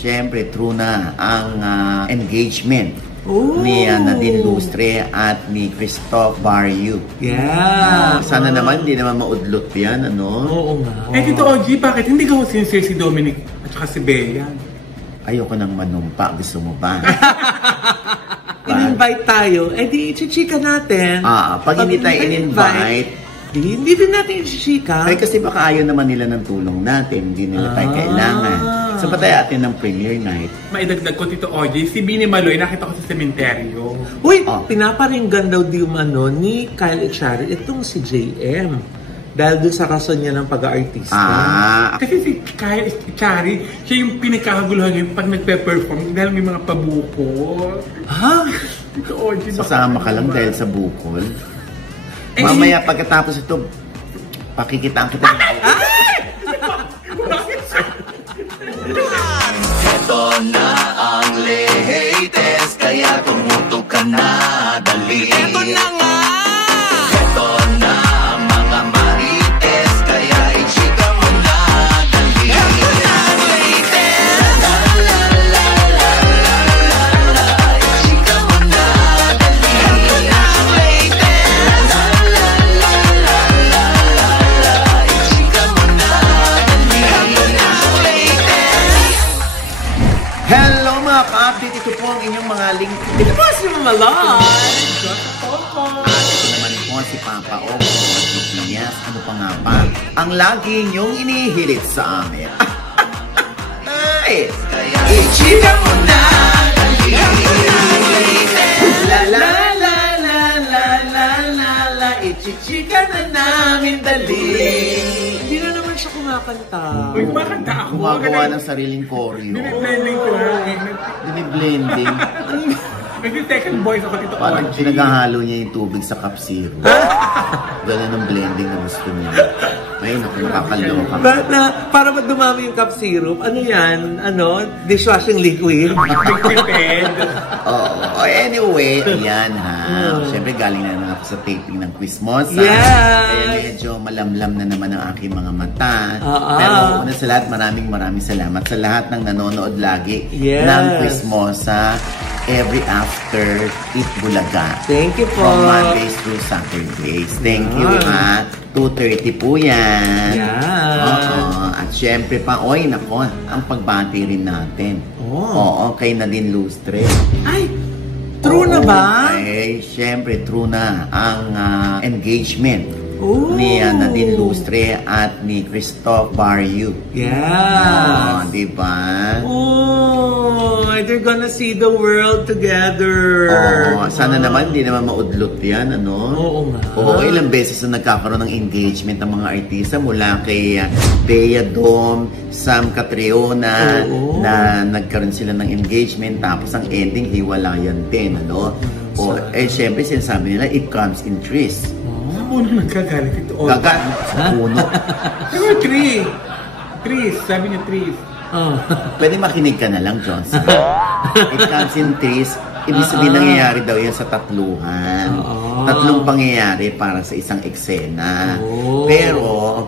syempre true na ang engagement ni Nadine Lustre at ni Christoph Barrio. Yeah. Sana naman, hindi naman maudlot yan, ano? Oo nga. Eh, Tito Ogie, bakit hindi ka sincere si Dominic at saka si Bea? Ayoko nang manumpa. Gusto mo ba? In-invite tayo, eh di chichika natin. Pag hindi tayo in-invite, hindi din natin chichika. ay kasi baka ayaw naman nila ng tulong natin. Hindi nila tayo kailangan. So, patay atin ng premiere night. Maidagdag ko, Tito Ogie, si Bini Maloy, nakita ko sa sementeryo. Uy, pinaparinggan daw di ni Kyle Echari itong si JM. Dahil dun sa rason niya ng pag-aartista. Kasi si Kyle Echari, siya yung pinagkakaguluhan ngayon pag nagpe-perform dahil may mga pabukol. Ha? Tito Ogie, Sasama ka lang dahil sa bukol. Mamaya pagkatapos ito, pakikitaan kita. Ito na ang latest, kaya tumutok ka na, dali. Ito na nga! Ito na ang mga marites, kaya i-chika mo na, dali. Ito na ang latest! La la la la la la, i-chika mo na, dali. Ito na ang latest! La la la la la la, i-chika mo na, dali. Ito na ang latest! Hello mga ka-update! Ito po ang inyong mga link. Ito po si Mama Lon. Ito naman po si Papa O. Yes, ano pa nga ba? Ang lagi niyong inihilit sa amin. Ay! I-chika mo na, dali. La la la la la la la la, ichichika na namin dali. Hindi na naman siya kumakanta. Uy, kumakanta ako. Gumagawa ng sariling choreo. Blending ko na. Diniblending. Nag-second voice ako, Tito Parang Ogie. pinaghahalo niya yung tubig sa cup zero. Ganun ang blending na gusto niya. Ay, naku, nakakaloka. Para dumami yung cup syrup, ano yan? Dishwashing liquid? Anyway, ayan ha. Siyempre galing na naman ako sa taping ng Quizmosa. Yes! Kaya medyo malamlam na naman ang aking mga mata. Pero una sa lahat, maraming salamat sa lahat ng nanonood lagi ng Quizmosa. Every after Eat Bulaga. Thank you po. From Mondays through Saturdays. Thank you ha. 2:30 po yan. Yeah. At syempre pa, nako, ang pagbati rin natin. Oo, kay Nadine Lustre. Ay, true na ba? Okay, syempre true na ang engagement ni Nadine Lustre at ni Christoph Barrio. Yeah. Diba? They're gonna see the world together. Sana naman, hindi naman maudlot yan, ano? Oo nga. Ilang beses na nagkakaroon ng engagement ng mga artista mula kay Bea Dom, Sam Catriona, na nagkaroon sila ng engagement, tapos ang ending, hiwalayan din, ano? Syempre, sinasabi nila, it comes in threes. Sa puno nagkagalit, Tito Ogie. Sa puno. Sabi trees. Trees. Sabi niya trees. Pwede makinig ka na lang, Johnson. It comes in threes. Ibig sabihin, nangyayari daw yan sa tatluhan. Tatlong pangyayari para sa isang eksena. Pero,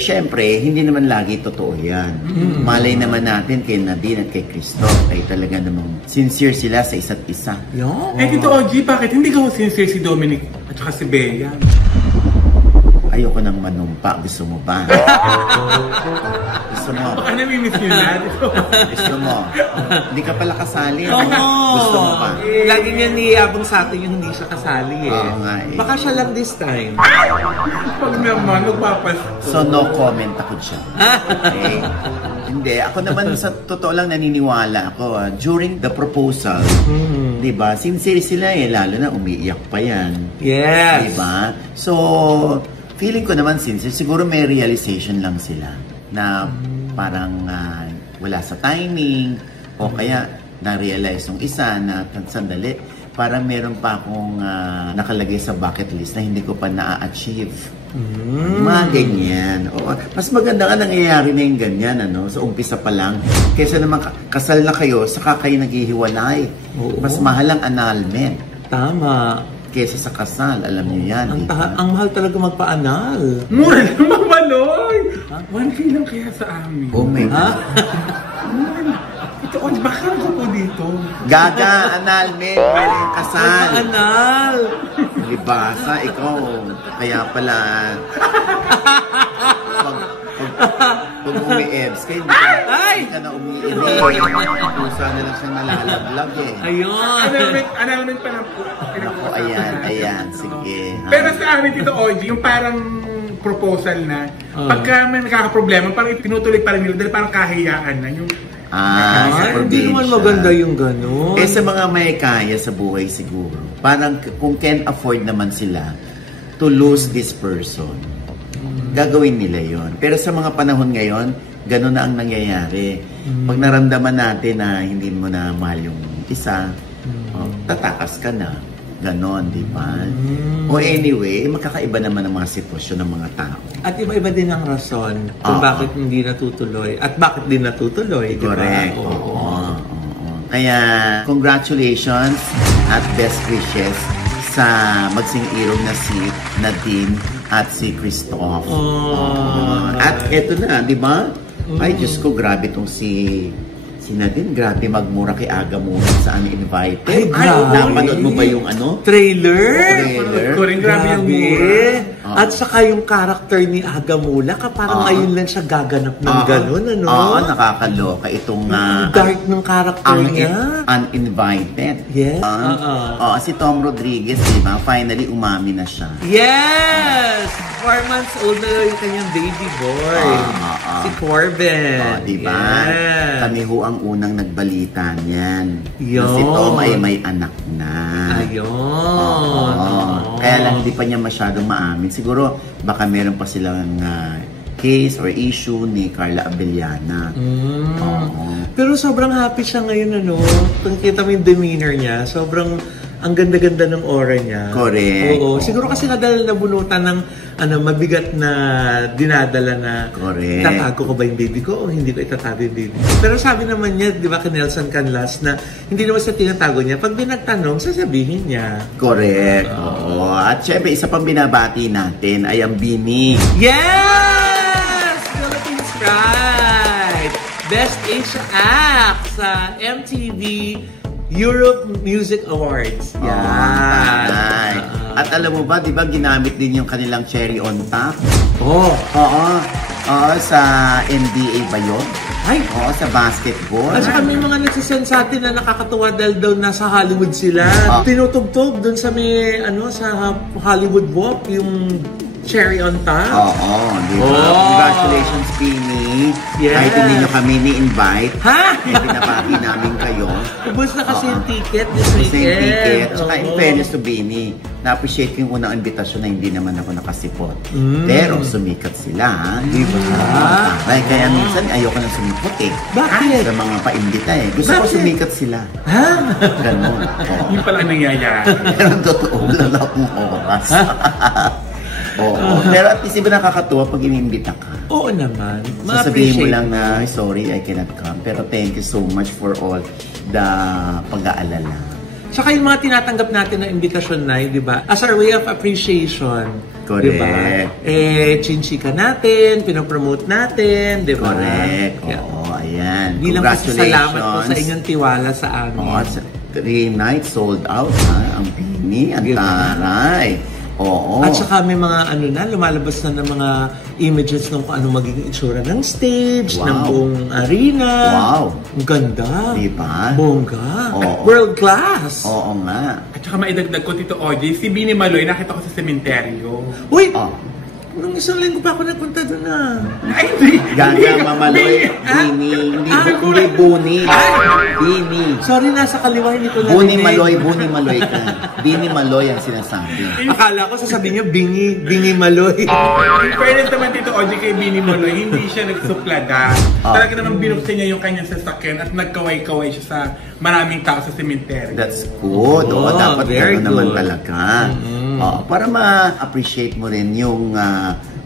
syempre, hindi naman lagi totoo yan. Malay naman natin kay Nadine at kay Christoph ay talaga namang sincere sila sa isa't isa. Tito Ogie, bakit hindi ka sincere si Dominic at saka si Bea? Ayoko nang manumpa. Gusto mo ba? Gusto mo? Baka namimiss nyo na. Gusto mo? Hindi ka pala kasali. Gusto mo ba? Lagi niya niyabang sa atin yung hindi siya kasali Oo nga eh. Baka siya lang this time. Pag naman, magpapas. So, no comment ako dyan. Okay? Hindi. Ako naman sa totoo lang naniniwala ako. During the proposal, diba? Sincere sila lalo na umiiyak pa yan. Yes. Diba? So, feeling ko naman sincere. Siguro may realization lang sila na parang wala sa timing o kaya na-realize yung isa na sandali, parang meron pa akong nakalagay sa bucket list na hindi ko pa na-achieve. Mga ganyan. O, mas maganda nga nangyayari na yung ganyan, ano? Sa umpisa pa lang. Kesa naman kasal na kayo, saka kayo naghihiwalay. Mas mahal ang annulment. Tama. Kesa sa kasal, alam niyo yan. Ang mahal talaga magpa-anal. Mura naman, Maloy! 1K lang kaya sa amin. Oh my God. Oji, bakit ako po dito? Gaga, anal, men, kasal. Anal! Libasa, ikaw. Kaya pala, pag umi-ebs ka, hindi ka na umiinig. Pusa na lang siyang nalalaglag eh. Ayun! Annulment pa lang po. Ako, ayan, sige. Pero sa amin dito, Oji, yung parang proposal na, pagka may nakakaproblema, parang tinutuloy pa rin nila dahil parang kahiyaan na yung... sa hindi naman probinsya. maganda yung gano'n. Eh sa mga may kaya sa buhay siguro, parang kung can afford naman sila to lose this person, gagawin nila yon. Pero sa mga panahon ngayon, gano'n na ang nangyayari. Pag naramdaman natin na hindi mo na mahal yung isa, tatakas ka na. Ganon, di ba? O anyway, magkakaiba naman ang mga sitwasyon ng mga tao. At iba-iba din ang rason kung bakit hindi natutuloy at bakit din natutuloy, di ba? Correct. Oo. Kaya, congratulations at best wishes sa magsing-irong na si Nadine at si Christoph. At eto na, di ba? Ay, Diyos ko, grabe tong si Nadine, grabe magmura kay Aga muna sa Uninvited. Ay, grabe. Napanood mo ba yung ano? Trailer? Grabe yung mura. At saka yung character ni Aga Mula, parang ngayon lang siya gaganap ng gano'n, ano? Oo, nakakaloka itong... dark ng character niya. Uninvited. Yes. Si Tom Rodriguez, di ba? Finally, umami na siya. Yes! 4 months old na yung kanyang baby boy. Si Corbin. Di ba? Yes. Kami ho ang unang nagbalita niyan. Yun. Si Tom ay may anak na. Ayun. Kaya lang hindi pa niya masyadong maamin. Siguro baka meron pa silang case or issue ni Carla Abellana. Pero sobrang happy siya ngayon, ano? Kung kita mo yung demeanor niya, sobrang ang ganda-ganda ng aura niya. Correct. Oo. Siguro kasi nadala nabunutan ng mabigat na dinadala na correct. Tatago ko ba yung baby ko o hindi ko itatago yung baby ko? Pero sabi naman niya, di ba, kay Nelson Canlas na hindi naman sa tinatago niya. Pag binagtanong, sasabihin niya. Correct. Oo. At syempre, isa pang binabati natin ay ang Bini. Yes! Philippines Pride! Best Asia Act sa MTV Europe Music Awards. Yan. At alam mo ba, di ba ginamit din yung kanilang cherry on top? Oo, sa NBA ba yun? Ay! Oo, sa basketball. At saka may mga nagsisend sa atin na nakakatuwa dahil daw nasa Hollywood sila. Tinutugtog dun sa sa Hollywood Walk, yung cherry on top. Oo, di ba? Congratulations, Pini. Yes. Kahit hindi nyo kami ni-invite, Ha? pinapati namin kayo. Ubus na kasi yung ticket this Gusto yung weekend. ticket. Tsaka in fairness to Bini, na-appreciate ko yung unang invitasyon na hindi naman ako nakasipot. Pero sumikat sila, ha? Di ba? Kaya minsan ayoko na sumipot eh. Bakit? Sa mga pa-imbita eh. Gusto ko sumikat sila. Ha? Ganon. Yung pala nangyayari. Pero totoo, wala akong oras. Pero at least iba nakakatuwa pag inimbita ka. Oo naman. Sasabihin mo lang na, sorry, I cannot come. Pero thank you so much for all the pag-aalala. Saka yung mga tinatanggap natin na invitation na, di ba? As our way of appreciation. Correct. Di ba? Chinchika natin, pinopromote natin, di ba? Correct. Yeah. Oo, ayan. Bilang pasasalamat po sa inyong tiwala sa amin. Oo, 3 nights sold out, ha? Ang Bini, ang taray. Oo. At saka may mga lumalabas na ng mga images ng kung ano magiging itsura ng stage, ng buong arena. Wow. Ang ganda. Diba? Bongga. Oo. At world class. Oo nga. At saka maidagdag ko, Tito Oji, si Bini Maloy, nakita ko sa sementeryo. Uy! Oh. Nung isang linggo pa ako nagpunta doon na. Ay, hindi! Gaga, Mamaloy, Bini, hindi Buni. Bini. Sorry, nasa kaliwa, hindi ko Buni narinig. Maloy ka. Bini Maloy ang sinasabi. Akala ko sasabihin niya, bingi maloy. In fairness naman, Tito Oji, kay Bini Maloy, hindi siya nagsuplada. Talaga naman binuksan niya yung kanyang sasakyan at nagkaway-kaway siya sa maraming tao sa sementeryo. That's good. Oo, dapat very gano'n naman good. talaga. Para ma-appreciate mo rin yung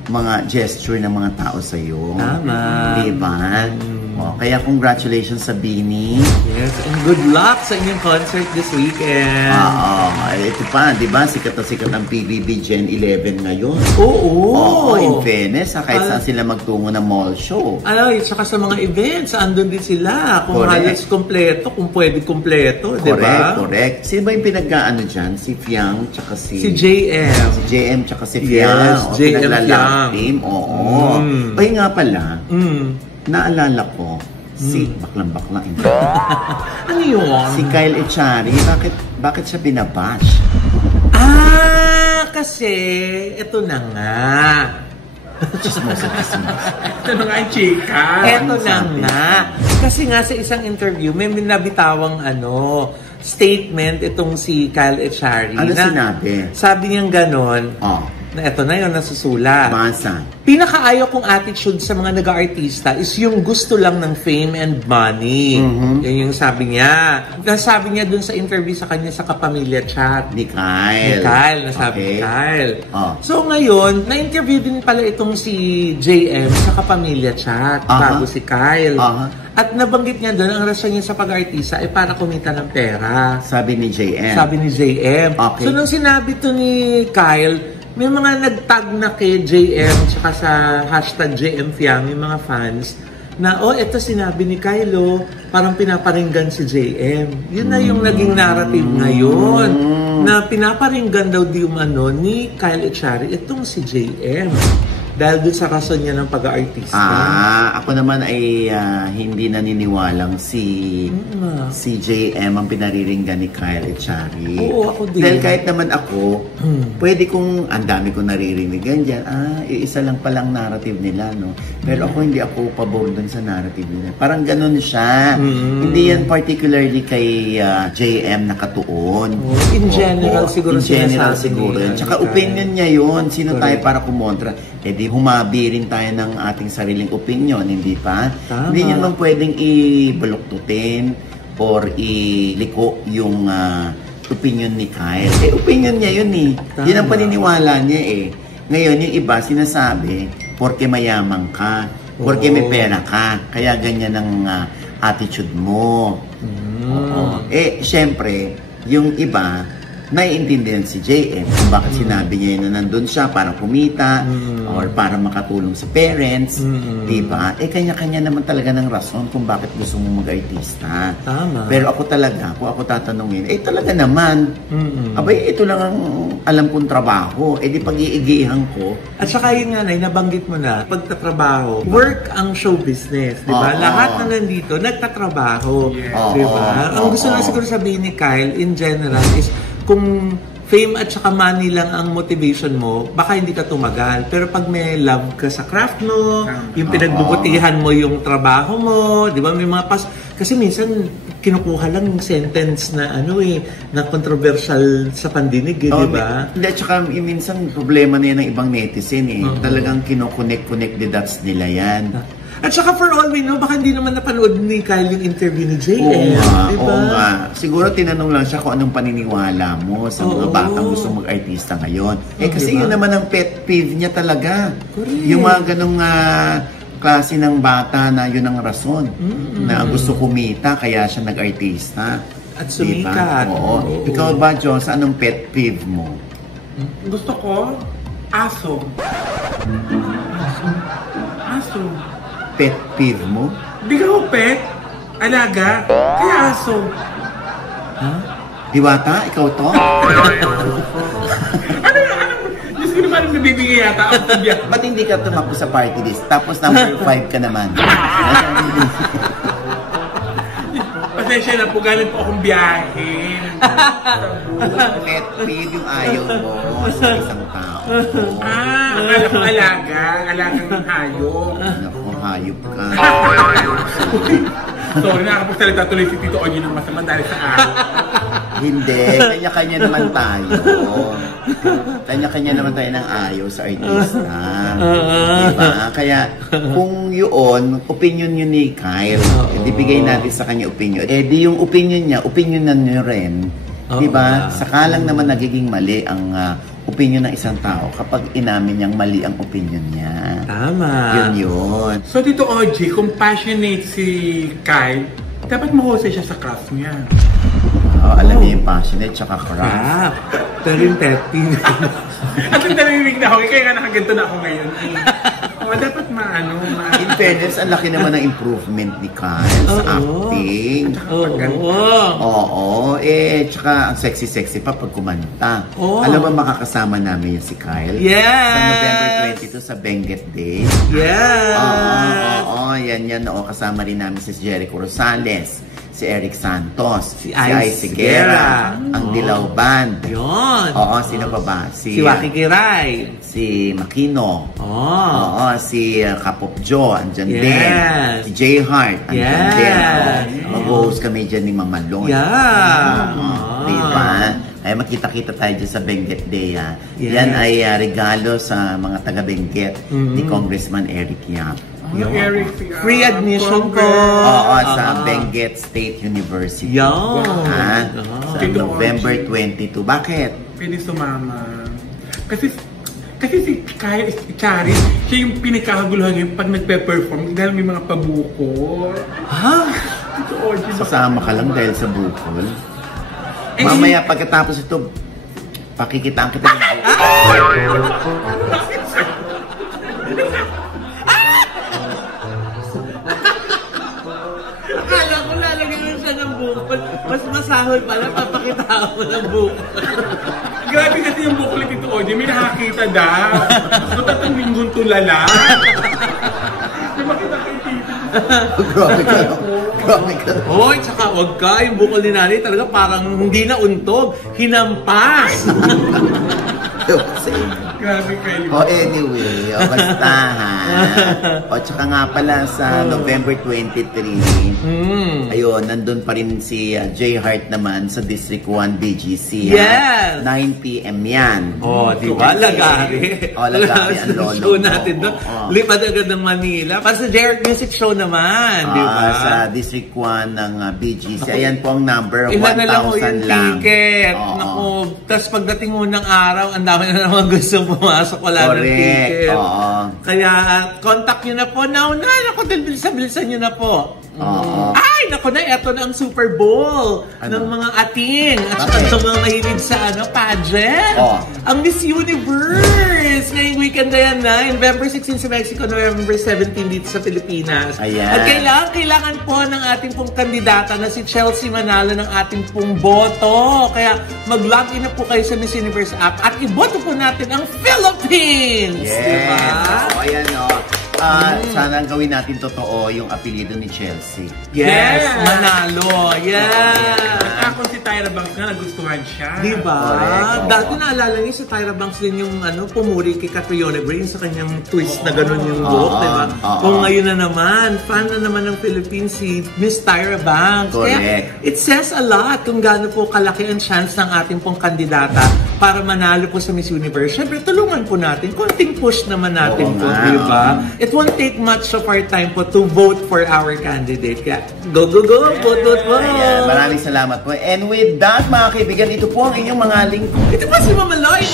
mga gesture ng mga tao sa iyo. Tama. Diba? Kaya congratulations sa Bini. Yes, and good luck sa inyong concert this weekend. Ito pa, di ba? Sikat na sikat ang PBB Gen 11 ngayon. Oo. In fairness, kahit saan sila magtungo ng mall show. Saka sa mga events, andun din sila. Kung Correct. halos kompleto, kung pwede kompleto, di ba? Correct. Sino ba yung pinag-ano dyan? Si Fiang, tsaka si JM. Si JM, tsaka si Fiang. Yes, JM Fiang. Team. Oo. Ay nga pala, naalala ko, si baklang-baklang. Ano yun? Si Kyle Echari, bakit siya binabash? Kasi, ito na nga. Chismosa. Ito na nga yung chika. Ito na nga. Kasi nga sa isang interview, may nabitawang statement itong si Kyle Echari. Ano sinabi? Sabi niyang ganon, na ito na yun, nasusulat. Basa. Pinakaayaw kong attitude sa mga nag-aartista is yung gusto lang ng fame and money. Yan yung sabi niya. Nasabi niya dun sa interview sa kanya sa Kapamilya Chat. Ni Kyle. Nasabi ni Kyle. Oh. So ngayon, na-interview din pala itong si JM sa Kapamilya Chat bago si Kyle. At nabanggit niya doon, ang rason niya sa pag-artista ay para kumita ng pera. Sabi ni JM. Okay. So nung sinabi to ni Kyle, may mga nag-tag na kay JM tsaka sa hashtag JM Fiang, yung mga fans, na ito sinabi ni Kylo, parang pinaparinggan si JM. Yun na yung naging narrative ngayon, na pinaparinggan daw di umano ni Kyle Echari itong si JM. Dahil doon sa rason niya ng pag-aartista. Ako naman ay hindi naniniwalang si JM ang pinariringgan ni Kyle Echari. Oo, ako din. Dahil kahit naman ako, pwede kong, ang dami kong naririnig dyan, isa lang palang narrative nila, no? Pero ako, hindi ako pabor dun sa narrative nila. Parang ganun siya. Hindi yan particularly kay JM nakatuon. In general, siguro siguro. Tsaka opinion niya yun. Sino tayo para kumontra? Di humabi rin tayo ng ating sariling opinion, hindi pa? Tama. Hindi niya naman pwedeng ibaluktutin or iliko yung opinion ni Kyle. Opinion niya yun Tama. Yun ang paniniwala niya Ngayon, yung iba sinasabi, porke mayamang ka, porke may pera ka, kaya ganyan ang attitude mo. Syempre, yung iba, naiintindihan si JM kung bakit sinabi niya na nandun siya para kumita or para makatulong sa parents, diba? Kanya-kanya naman talaga ng rason kung bakit gusto mong mag-artista. Tama. Pero ako talaga, kung ako tatanungin, talaga naman. Abay, ito lang ang alam kong trabaho. Di pag-iigihan ko. At saka yun nga, nabanggit mo na, pagtatrabaho, work ang show business, di ba? Lahat na nandito, nagtatrabaho, di ba? Ang gusto na siguro sabihin ni Kyle, in general, is kung fame at saka money lang ang motivation mo, baka hindi ka tumagal. Pero pag may love ka sa craft mo, yung pinagbubutihan mo yung trabaho mo, di ba? May mga kasi minsan, kinukuha lang yung sentence na na controversial sa pandinig, di ba? Hindi, at saka minsan problema na yan ng ibang netizen Talagang kino-connect the dots nila yan. At saka for all we know, baka hindi naman napanood ni Kyle yung interview ni JM. Oo nga. Siguro tinanong lang siya kung anong paniniwala mo sa mga batang gusto mag-artista ngayon. Kasi yun naman ang pet peeve niya talaga. Correct. Yung mga ganong klase ng bata na yun ang rason na gusto kumita kaya siya nag-artista. At sumikat. Oo. Ikaw ba, Diyos, anong pet peeve mo? Gusto ko, aso. Aso. Pet peeve mo? Di ka ho pet? Alaga? Kaya aso. Diwata, ikaw to? Diyos ko naman nabibigay yata ako biyak. Ba't hindi ka tumakbo sa party list? Tapos number 5 ka naman. Pasensya na po, galing po akong biyahe. Pet peeve yung ayaw mo sa isang tao. Akala ko alaga. Alagang hayop. Naku, hayop ka. Sorry, nakakapagsalita tuloy si Tito Onyo ng masama dahil sa akin. Hindi, kanya-kanya naman tayo. Kanya-kanya naman tayo ng ayaw sa artista. Diba? Kaya kung yun, opinion yun ni Kyle, ibigay natin sa kanya opinion. Di yung opinion niya, opinionan niyo rin. Diba? Saka lang naman nagiging mali ang opinion ng isang tao kapag inamin niyang mali ang opinion niya. Tama. Yun. So dito, OG, kung passionate si Kyle, dapat mahusay siya sa craft niya. Alam niya yung passionate tsaka craft. Pero yung testing. At yung narinig na ako, kaya nga nakaganto na ako ngayon. Dapat In fairness, ang laki naman ng improvement ni Kyle sa acting. Oo. Tsaka ang sexy-sexy pa pag kumanta. Alam mo, makakasama namin yung si Kyle. Yes! Sa November 22 sa Benguet Day. Yes! Yan. Kasama rin namin si Jericho Rosales, si Eric Santos, si Ice Guerra, ang Dilaw Band. Yun. Sino pa ba? Si Waki Kiray. Si Makino. Si Kapop Joe, andyan din. Si Jay Hart, andyan din. Mag-host kami dyan ni Mama Lon. Diba? Ay makita-kita tayo dyan sa Benguet Day. Yan ay regalo sa mga taga-Benguet ni Congressman Eric Yap. Free admission po. Sa Benguet State University. Sa November 22. Bakit? Pwede sumama. Kasi si Kyle Charis, siya yung pinagkakaguluhan ngayon pag nagpe-perform dahil may mga pabuko. Sasama ka lang dahil sa bukol. Mamaya pagkatapos ito, pakikitaan kita ng Akala ko lalagyan mo siya ng bukol. Mas masahol pala, papakitaan mo ng bukol. Grabe kasi yung bukol dito, OJ. May nakakita daw. So, tatang linggong tulala. May makita kayo dito. Grabe ka. Hoy, tsaka wag ka. Yung bukol ni Nani talaga parang hindi na untog. Hinampas. Grabe kayo. Anyway, basta tsaka nga pala sa November 23, ayun, nandun pa rin si Jay Hart naman sa District 1 BGC. 9 p.m. yan. Di ba? Lagari. Lagari ang lolo. Show natin doon. Lipad agad ng Manila. Para sa Jay Hart Music Show naman. Di ba? Sa District 1 ng BGC. Ayan po ang number, 1,000 ilan na lang po yung ticket. Naku, tapos pagdating mo ng araw, ang dami na naman gusto pumasok, wala ng ticket. Kaya, contact nyo na po. Now, naku, bilisan nyo na po. Ay, naku na, eto na ang Super Bowl ng mga ating. At saka sa mga mahilig sa pageant. Ang Miss Universe. Ngayong weekend na yan November 16 sa Mexico, November 17 dito sa Pilipinas. At kailangan po ng ating pong kandidata na si Chelsea Manalo ng ating pong boto. Kaya mag-login na po kayo sa Miss Universe app at iboto po natin ang Philippines. Diba? Ayan sana ang gawin natin totoo yung apelyido ni Chelsea. Manalo. Ako si Tyra Banks nga, nagustuhan siya. Diba? Dati naalala niyo si Tyra Banks din yung pumuri kay Catriona Gray sa kanyang twist na gano'n yung buhok, diba? Kung ngayon na naman, fan na naman ng Philippines si Miss Tyra Banks. Kaya it says a lot kung gaano po kalaki ang chance ng ating pong kandidata para manalo po sa Miss Universe. Siyempre, tulungan po natin. Konting push naman natin po, diba? It won't take much of our time po to vote for our candidate. Kaya, go! Vote! Maraming salamat po. And with that, mga kaibigan, ito po ang inyong mga link. Ito po si Mama Loy.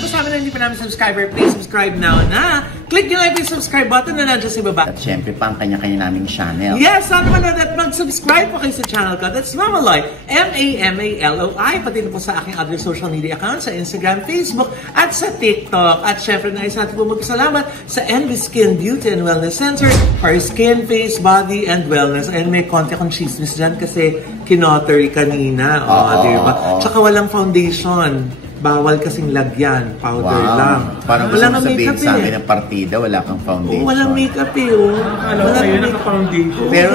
Kasama na hindi pa namin subscriber, please subscribe now na. Click nyo lang yung subscribe button na nandiyan sa baba. At syempre pa ang kanya-kanya naming channel. Yes, sana manood at mag-subscribe po kayo sa channel ko. That's Mama Loy. MAMALOI. Pati na po sa aking other social media accounts sa Instagram, Facebook, at sa TikTok. At syempre nais natin po magkasalamat sa Envy Skin Beauty and Wellness Center for skin, face, body, and wellness. And may konti akong chismis dyan kasi kinottery kanina. Diba? Tsaka walang foundation. Bawal kasing lagyan. Powder lang. Parang gusto mo sabihin sa amin ng partida, wala kang foundation. Walang makeup Wala kayo naka-foundation. Pero,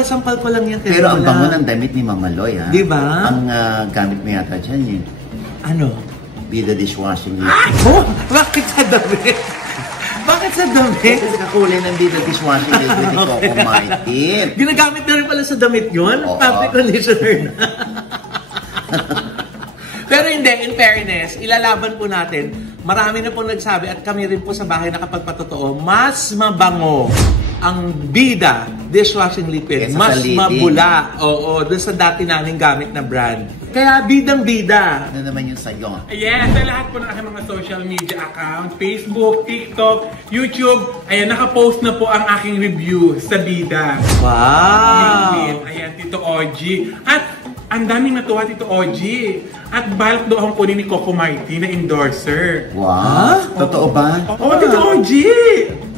sampal ko lang yan. Pero ang bango ng damit ni Mama Loy, Diba? Ang gamit mo yata dyan, yun. Ano? Bida dishwashing liquid. Bakit sa damit? Bakit sa damit? Kasi kakulay ng Bida dishwashing liquid ni Coco Martin. Ginagamit na rin pala sa damit yun? Fabric conditioner na. Pero hindi, in fairness, ilalaban po natin. Marami na po nagsabi at kami rin po sa bahay nakapagpatotoo, mas mabango ang Bida dishwashing liquid, Kesa mas sa leading. mabula. Oo, dun sa dati namin gamit na brand. Kaya bidang-bida. Ano naman yung sa'yo? Yes, sa lahat po ng aking mga social media account, Facebook, TikTok, YouTube, ayan, nakapost na po ang aking review sa Bida. Wow! Ayan, Tito OG. At ang daming natuwa, Tito OG. At balak daw akong kunin ni Coco Marti na endorser. Wow! Totoo ba? Oo, Tito OG!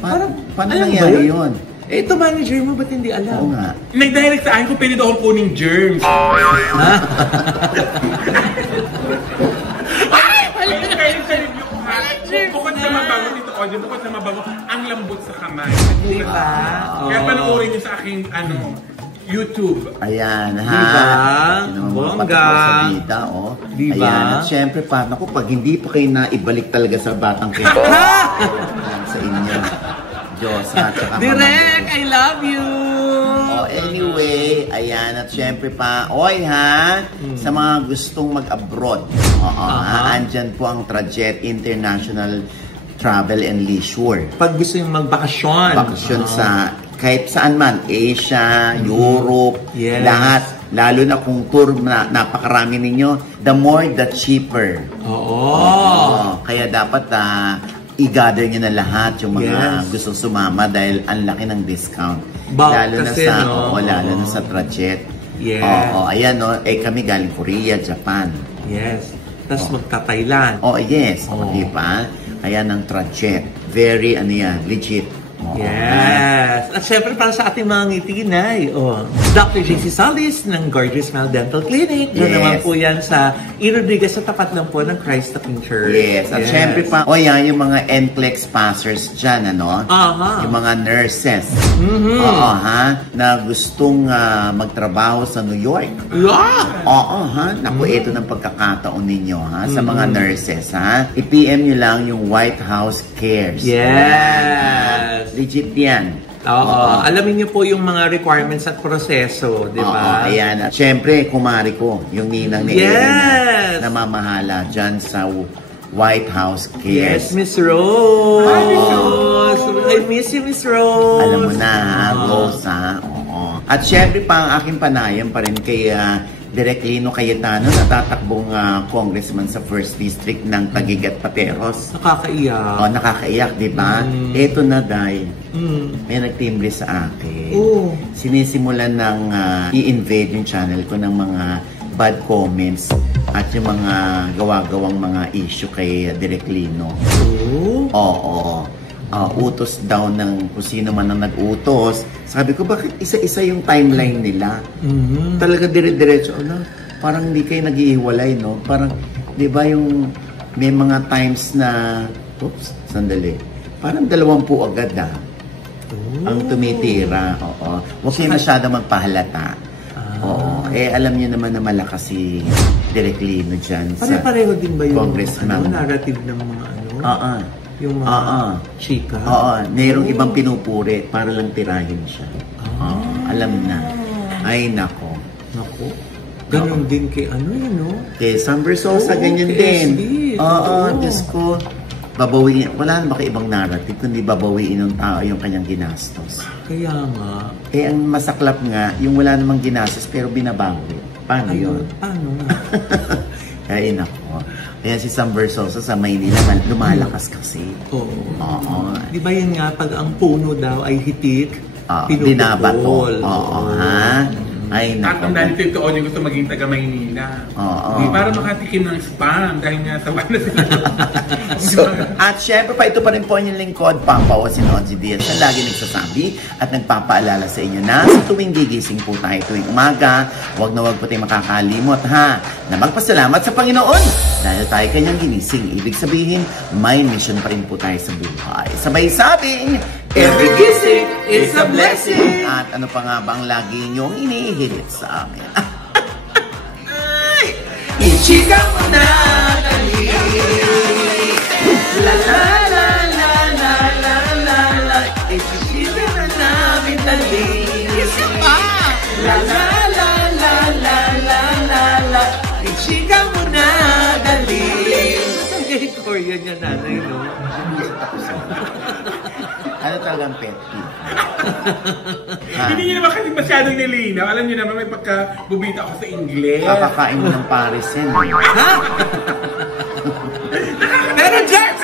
Paano Alam nangyari ba yun? Eh, ito manager mo, ba't hindi Oo alam? nga. Nag-direct sa akin kung pwede daw akong kuning germs. Bukod sa mabango, Tito OG, bukod sa mabango, ang lambot sa kamay. Diba? Kaya panoorin niyo sa aking, YouTube. Ayan, ha? Diba? Sino mga Bongga. patakbo sa bida, oh. Diba? Ayan, at syempre, naku, pag hindi pa kayo naibalik talaga sa batang kayo. Ayan, sa inyo. Diyos, ha? Tsaka Direk, I love you! Oh, anyway, ayan, at syempre pa, oy ha, sa mga gustong mag-abroad, ha, andyan po ang Trajet International Travel and Leisure. Pag gusto yung magbakasyon. Bakasyon sa kahit saan man, Asia, Europe, Yes. lahat. Lalo na kung tour na napakarami ninyo, the more the cheaper. Oo. Kaya dapat i-gather nyo na lahat yung mga Yes. gustong sumama dahil ang laki ng discount. Kasi, Lalo na sa Trajet. Yes. Oo, ayan no, kami galing Korea, Japan. Yes. Tapos magta-Thailand. Oh, yes. Oo. Di ba? Ayan ang Trajet. Very, legit. Oo. Yes! At syempre para sa ating mga ngitinay, Dr. JC Salis ng Gorgeous Smile Dental Clinic. Doon Yes. naman po yan sa E. Rodriguez sa tapat lang po ng Christ the King Church. Yes. At syempre pa, yung mga NCLEX passers dyan, Aha. Yung mga nurses. Oo, ha? Na gustong magtrabaho sa New York. Yeah! Oo, ha? Naku, ito ng pagkakataon ninyo, ha? Sa mga nurses, ha? I-PM nyo lang yung White House Cares. Yes! Legit yan. Oo. Alamin niyo po yung mga requirements at proseso, di ba? Oo, ayan. At syempre, kumari ko, yung ninang ni Yes! Erin na mamahala dyan sa White House Yes, Cares. Miss Rose! Hi, Miss Rose! I miss you, Miss Rose! Alam mo na, ha? Rose, ha? Oo. At syempre pa, ang aking panayam pa rin kay Direk Lino Cayetano na tatakbong congressman sa 1st District ng Taguig at Pateros. Nakakaiyak. Nakakaiyak, di ba? Ito na, Day. May nagtimbre sa akin. Oo. Sinisimulan ng i-invade yung channel ko ng mga bad comments at yung mga gawa-gawang mga issue kay Direk Lino. Oo. Utos daw ng kung sino man ang nag-utos. Sabi ko, bakit isa-isa yung timeline nila? Talaga dire-diretso. Parang hindi kayo nag-iiwalay, no? Parang, di ba yung may mga times na, oops, sandali. Parang 20 agad, ang tumitira. Oo. Huwag kayo masyado magpahalata. Oo. Alam niyo naman na malakas si Direk Lino dyan sa Pare-pareho din ba yung congressman. narrative ng mga yung mga chika? Mayroong ibang pinupuri para lang tirahin siya. Alam na. Ay, nako. Naku. Ganon din kay Kay Sam Bersosa, ganyan kay din. SD. Diyos ko. Babawiin. Wala na baka ibang narrative kundi babawiin ng tao yung kanyang ginastos. Kaya nga. Ang masaklap nga, yung wala namang ginastos pero binabawi. Paano yun? Paano nga? Ay, nako. Kaya si Sam Bersosa sa Maynila, lumalakas kasi. Oo. Di ba yun nga, pag ang puno daw ay hitik, binabato. Ha? Ay, At nako. ang dahil Tito OG gusto maging taga Maynila. Para makatikim ng spam dahil nga sa wala sila. At syempre pa, ito pa rin po yung lingkod, Pampawa si OG Diaz na lagi nagsasabi at nagpapaalala sa inyo na sa tuwing gigising po tayo tuwing umaga, huwag na huwag po tayo makakalimot na magpasalamat sa Panginoon dahil tayo kanyang ginising. Ibig sabihin, may mission pa rin po tayo sa buhay. Sabay sabing, every gising is a blessing! At ano pa nga bang lagi niyong inihilit sa amin? Ichika mo na, dali! La la la la la la la la. Ichika na namin, dali! Isa pa! La la la la la la la la. Ichika mo na, dali! yan yan, nanay, no? Ano talagang pet peeve? Hindi nyo naman kasi masyadong nilinaw. Alam nyo naman, may pagkabubita ako sa English. Kakakain mo ng Parisen. Ha? Pero Jess!